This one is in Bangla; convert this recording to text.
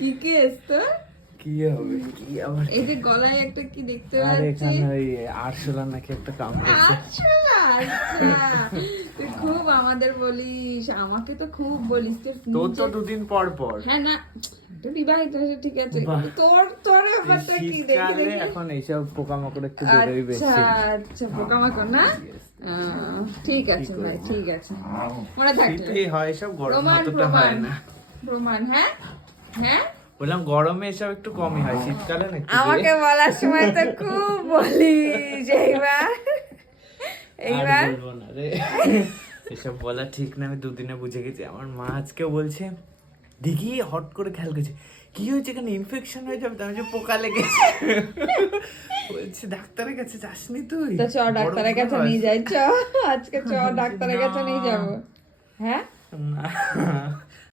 কি কেস তো? কি হবে? কি আবার? এই যে গলায় একটা কি দেখতে আর পাচ্ছি? এখানে ওই আরশোলা নাকি একটা কামড়েছে। আচ্ছা, তুই খুব আমাদের বলিস, আমাকে তো খুব বলিস। তোর তো দুদিন পর পর। হ্যাঁ না, তুই বিবাহিত হয়েছে ঠিক আছে, বাহ। কিন্তু তোর ব্যাপারটা কি দেখে শীতকালে দেখি। এখন এইসব পোকামাকড় একটু বেরোই বেশি। আচ্ছা পোকামাকড় না? ঠিক আছে ভাই, ঠিক আছে, মনে থাকলে। শীতেই হয় এসব, গরমে প্রমাণ অতটা হয় না। প্রমাণ, হ্যাঁ হ্যাঁ। বললাম গরমে এসব একটু কমই হয়, শীতকালে না একটু আমাকে বলার সময় তো খুব বলিস, এইবার আর বলবো না রে। এসব বলা ঠিক না, আমি দুদিনে বুঝে গেছি। আমার মা আজকে বলছে, দেখি হট করে খেয়াল করছে, কি হয়েছে, এখানে ইনফেকশন হয়ে যাবে। আমি যে পোকা লেগেছে। বলছে ডাক্তারের কাছে যাসনি তুই? তো চ ডাক্তারের কাছে নিয়ে যাই, চ আজকে চ ডাক্তারের কাছে নিয়ে যাবো। হ্যাঁ না